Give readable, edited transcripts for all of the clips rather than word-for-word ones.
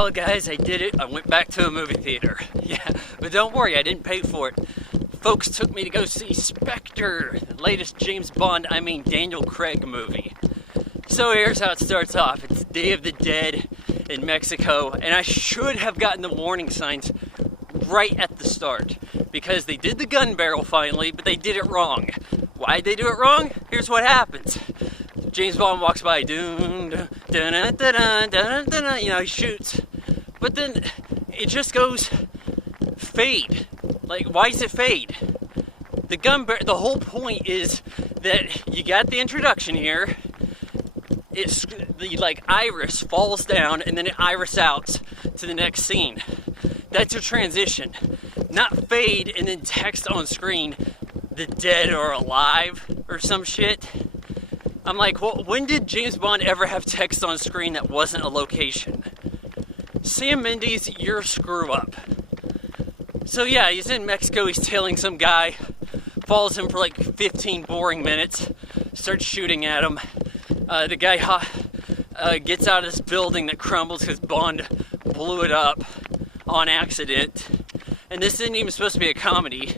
Well guys, I did it. I went back to a movie theater. Yeah, but don't worry, I didn't pay for it. Folks took me to go see Spectre, the latest Daniel Craig movie. So here's how it starts off. It's Day of the Dead in Mexico, and I should have gotten the warning signs right at the start, because they did the gun barrel finally, but they did it wrong. Why'd they do it wrong? Here's what happens. James Bond walks by, he shoots. But then it just goes fade. Like, why does it fade? The whole point is that you got the introduction here. It's the iris falls down and then it iris out to the next scene. That's a transition. Not fade and then text on screen, the dead are alive or some shit. I'm like, well, when did James Bond ever have text on screen that wasn't a location? Sam Mendes, you're a screw up. So yeah, he's in Mexico, he's tailing some guy, follows him for like 15 boring minutes, starts shooting at him. The guy gets out of this building that crumbles because Bond blew it up on accident. And this isn't even supposed to be a comedy.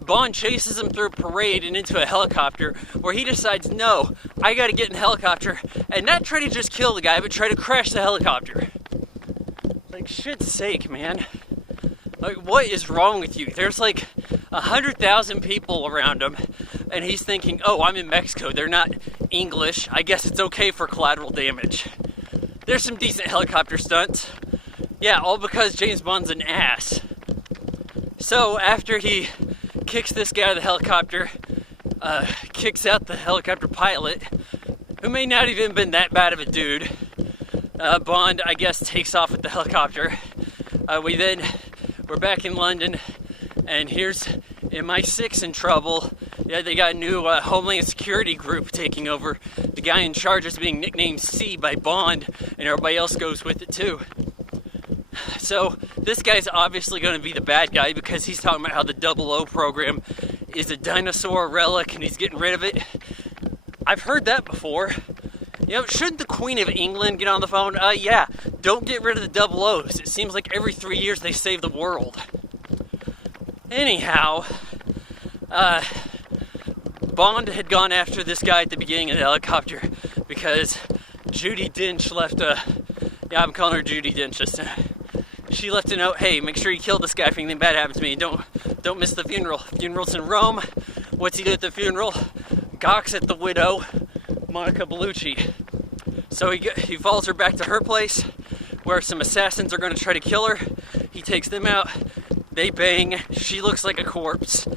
Bond chases him through a parade and into a helicopter where he decides, no, I gotta get in the helicopter and not try to just kill the guy, but try to crash the helicopter. Like, shit's sake, man. Like, what is wrong with you? There's like 100,000 people around him and he's thinking, oh, I'm in Mexico, they're not English, I guess it's okay for collateral damage. There's some decent helicopter stunts. Yeah, all because James Bond's an ass. So after he kicks this guy out of the helicopter, kicks out the helicopter pilot, who may not even been that bad of a dude. Bond, I guess, takes off with the helicopter. We're back in London, and here's MI6 in trouble. Yeah, they got a new Homeland Security group taking over. The guy in charge is being nicknamed C by Bond, and everybody else goes with it too. So this guy's obviously going to be the bad guy because he's talking about how the 00 program is a dinosaur relic and he's getting rid of it. I've heard that before. You know, shouldn't the Queen of England get on the phone? Yeah, don't get rid of the 00s. It seems like every 3 years they save the world. Anyhow, Bond had gone after this guy at the beginning of the helicopter because Judi Dench left yeah, I'm calling her Judi Dench just now. She left a note, hey, make sure you kill this guy if anything bad happens to me. Don't miss the funeral. Funeral's in Rome. What's he do at the funeral? Gawks at the widow, Monica Bellucci. So he follows her back to her place where some assassins are going to try to kill her. He takes them out. They bang. She looks like a corpse.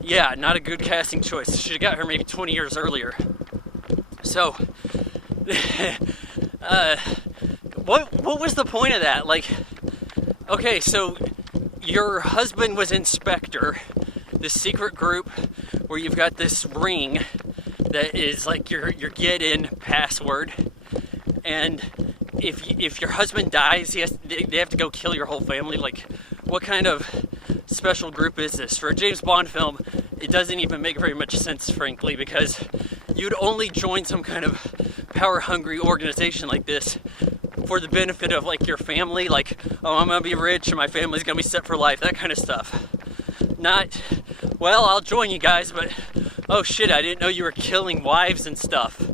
Yeah, not a good casting choice. Should have got her maybe 20 years earlier. So, what was the point of that? Like, okay, so your husband was in Spectre, this secret group where you've got this ring that is like your get-in password, and if your husband dies, they have to go kill your whole family. Like, what kind of special group is this? For a James Bond film, it doesn't even make very much sense, frankly, because you'd only join some kind of power-hungry organization like this for the benefit of, like, your family, like, oh, I'm gonna be rich and my family's gonna be set for life, that kind of stuff. Not, well, I'll join you guys, but, oh shit, I didn't know you were killing wives and stuff.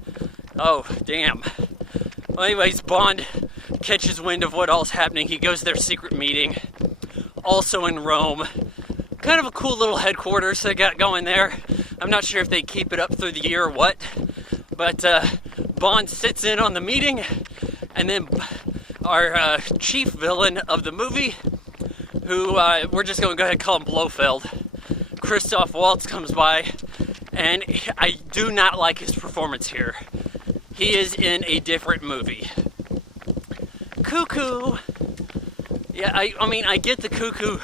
Oh, damn. Well, anyways, Bond catches wind of what all's happening. He goes to their secret meeting, also in Rome. Kind of a cool little headquarters they got going there. I'm not sure if they keep it up through the year or what, but Bond sits in on the meeting. And then our chief villain of the movie, who we're just going to go ahead and call him Blofeld, Christoph Waltz, comes by, and I do not like his performance here. He is in a different movie. Cuckoo! Yeah, I mean, I get the cuckoo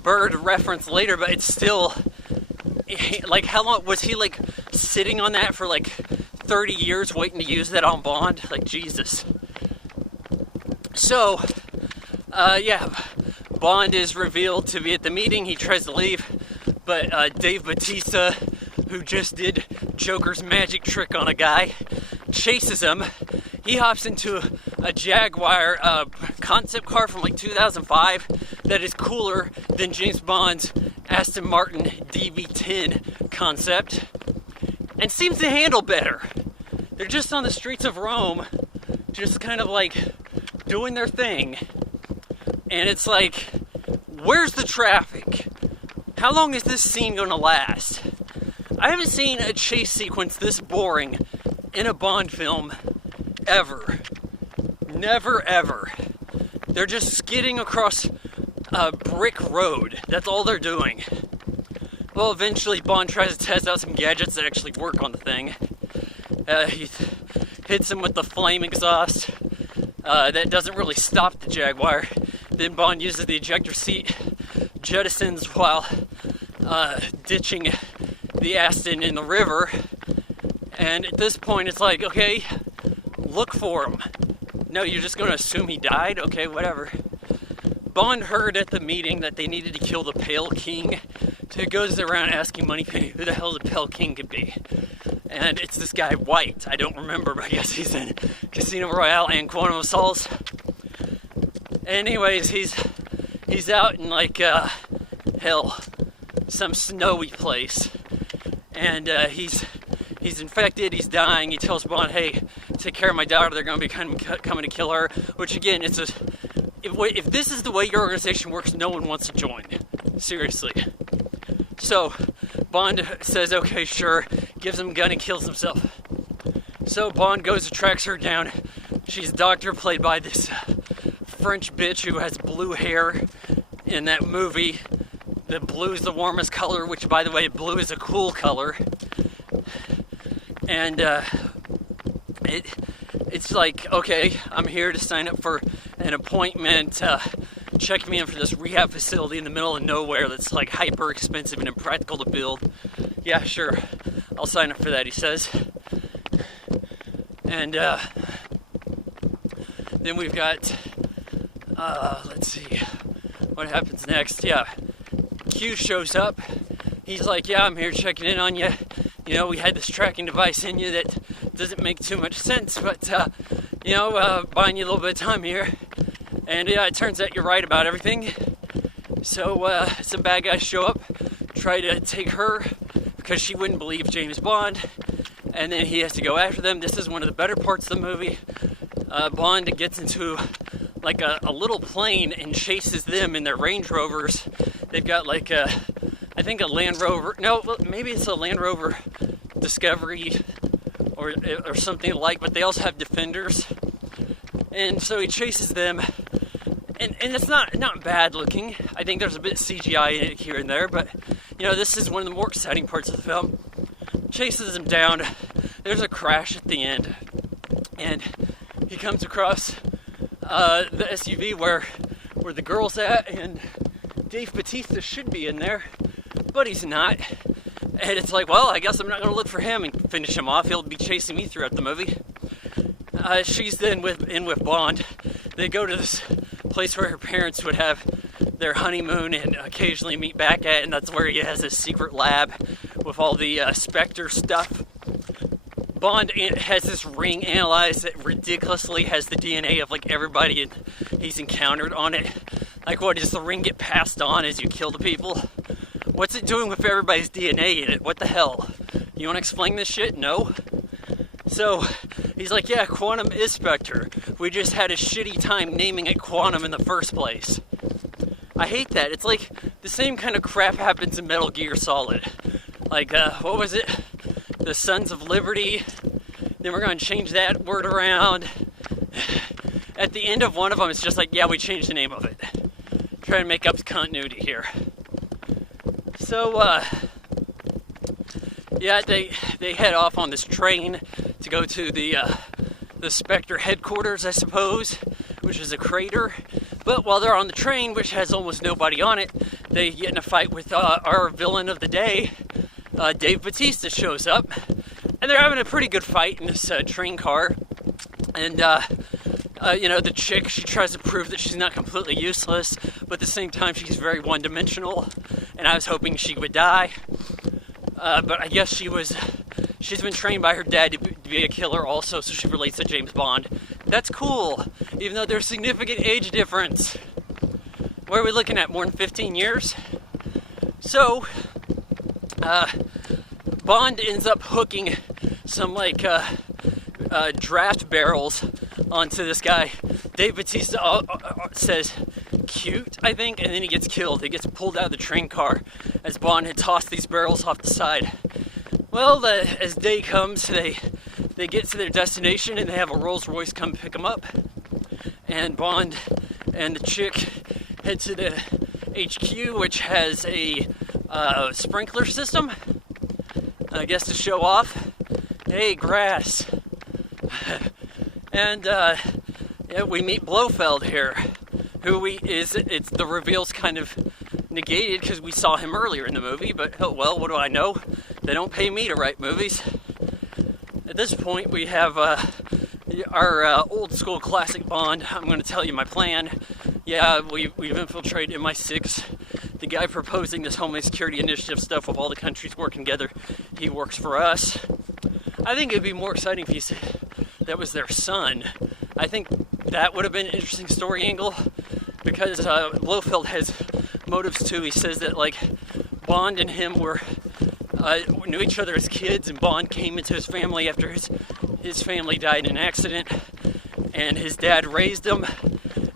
bird reference later, but it's still, like, how long, was he, like, sitting on that for, like, 30 years waiting to use that on Bond? Like, Jesus. So, yeah, Bond is revealed to be at the meeting. He tries to leave, but Dave Bautista, who just did Joker's magic trick on a guy, chases him. He hops into a Jaguar concept car from like 2005 that is cooler than James Bond's Aston Martin DB10 concept and seems to handle better. They're just on the streets of Rome, just kind of like doing their thing. And it's like, where's the traffic? How long is this scene gonna last? I haven't seen a chase sequence this boring in a Bond film ever. Never ever. They're just skidding across a brick road. That's all they're doing. Well, eventually Bond tries to test out some gadgets that actually work on the thing. He hits him with the flame exhaust. That doesn't really stop the Jaguar. Then Bond uses the ejector seat, jettisons while ditching the Aston in the river. And at this point it's like, okay, look for him. No, you're just going to assume he died? Okay, whatever. Bond heard at the meeting that they needed to kill the Pale King. So he goes around asking Moneypenny who the hell the Pale King could be. And it's this guy, White. I don't remember, but I guess he's in Casino Royale and Quantum of Solace. Anyways, he's out in like, hell, some snowy place. And he's infected, he's dying. He tells Bond, hey, take care of my daughter, they're going to be coming to kill her. Which again, if this is the way your organization works, no one wants to join. Seriously. So, Bond says, okay, sure, gives him a gun and kills himself. So Bond goes and tracks her down. She's a doctor played by this French bitch who has blue hair in that movie. The blue is the warmest color, which, by the way, blue is a cool color. And it's like, okay, I'm here to sign up for an appointment. Check me in for this rehab facility in the middle of nowhere that's like hyper expensive and impractical to build. Yeah, sure, I'll sign up for that, he says. And then we've got, let's see, what happens next? Yeah, Q shows up. He's like, yeah, I'm here checking in on you. You know, we had this tracking device in you that doesn't make too much sense, but, buying you a little bit of time here. And yeah, it turns out you're right about everything. So some bad guys show up, try to take her because she wouldn't believe James Bond. And then he has to go after them. This is one of the better parts of the movie. Bond gets into like a little plane and chases them in their Range Rovers. They've got like I think a Land Rover. No, maybe it's a Land Rover Discovery or something like. But they also have Defenders. And so he chases them. And it's not bad looking. I think there's a bit of CGI in it here and there, but this is one of the more exciting parts of the film. Chases him down. There's a crash at the end, and he comes across the SUV where the girl's at, and Dave Bautista should be in there, but he's not. And it's like, well, I guess I'm not going to look for him and finish him off. He'll be chasing me throughout the movie. She's then with Bond. They go to this place where her parents would have their honeymoon and occasionally meet back at, and that's where he has his secret lab with all the Spectre stuff. Bond has this ring analyzed that ridiculously has the DNA of like everybody he's encountered on it. Like, what, does the ring get passed on as you kill the people? What's it doing with everybody's DNA in it? What the hell? You want to explain this shit? No? So he's like, yeah, Quantum is Spectre. We just had a shitty time naming it Quantum in the first place. I hate that. It's like the same kind of crap happens in Metal Gear Solid. Like, what was it? The Sons of Liberty. Then we're going to change that word around. At the end of one of them, it's just like, yeah, we changed the name of it. Trying to make up continuity here. So, yeah, they head off on this train to go to the Spectre headquarters, I suppose, which is a crater. But while they're on the train, which has almost nobody on it, they get in a fight with our villain of the day. Dave Bautista shows up, and they're having a pretty good fight in this train car. And, the chick, she tries to prove that she's not completely useless, but at the same time, she's very one-dimensional, and I was hoping she would die. But I guess she's been trained by her dad to be a killer also, so she relates to James Bond. That's cool, even though there's significant age difference. What are we looking at, more than 15 years? So, Bond ends up hooking some draft barrels onto this guy. Dave Bautista says, cute, I think, and then he gets killed. He gets pulled out of the train car as Bond had tossed these barrels off the side. Well, as day comes, they get to their destination and they have a Rolls Royce come pick them up. And Bond and the chick head to the HQ, which has a sprinkler system, I guess to show off. Hey, grass. And we meet Blofeld here, it's the reveal's kind of negated because we saw him earlier in the movie, but oh well, what do I know? They don't pay me to write movies. At this point, we have our old school classic Bond. I'm going to tell you my plan. Yeah, we've infiltrated MI6. The guy proposing this Homeland Security Initiative stuff with all the countries working together, he works for us. I think it'd be more exciting if you said that was their son. I think that would have been an interesting story angle, because Blofeld has motives too. He says that Bond and him knew each other as kids, and Bond came into his family after his family died in an accident, and his dad raised him,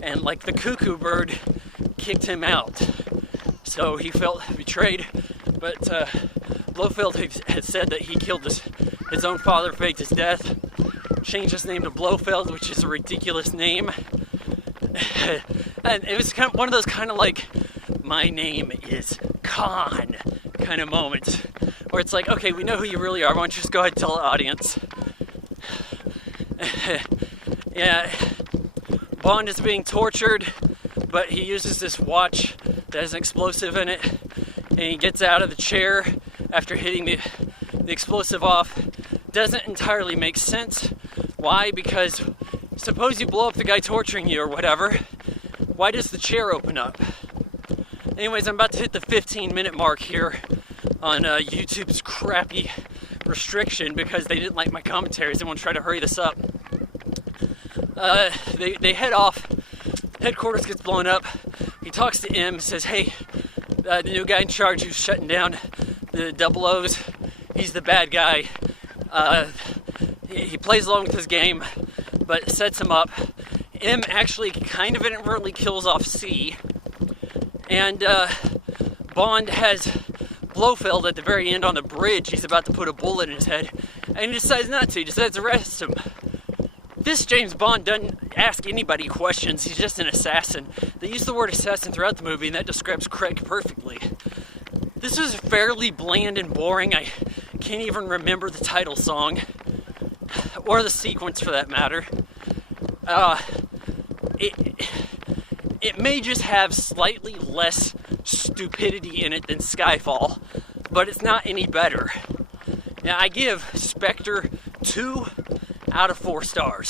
and like the cuckoo bird, kicked him out. So he felt betrayed, but Blofeld had said that he killed his own father, faked his death, changed his name to Blofeld, which is a ridiculous name. And it was kind of one of those kind of my name is Khan kind of moments, where it's like, okay, we know who you really are, why don't you just go ahead and tell the audience. Yeah, Bond is being tortured, but he uses this watch that has an explosive in it, and he gets out of the chair after hitting the explosive off. Doesn't entirely make sense. Why? Because suppose you blow up the guy torturing you or whatever, why does the chair open up? Anyways, I'm about to hit the 15-minute mark here on YouTube's crappy restriction because they didn't like my commentaries. They want to try to hurry this up. They head off. Headquarters gets blown up. He talks to M, says, hey, the new guy in charge who's shutting down the double O's, he's the bad guy. He plays along with his game, but sets him up. M actually kind of inadvertently kills off C. And Bond has Blofeld at the very end on the bridge. He's about to put a bullet in his head, and he decides not to. He decides to arrest him. This James Bond doesn't ask anybody questions. He's just an assassin. They use the word assassin throughout the movie, and that describes Craig perfectly. This was fairly bland and boring. I can't even remember the title song, or the sequence for that matter. It may just have slightly less stupidity in it than Skyfall, but it's not any better. Now, I give Spectre 2 out of 4 stars.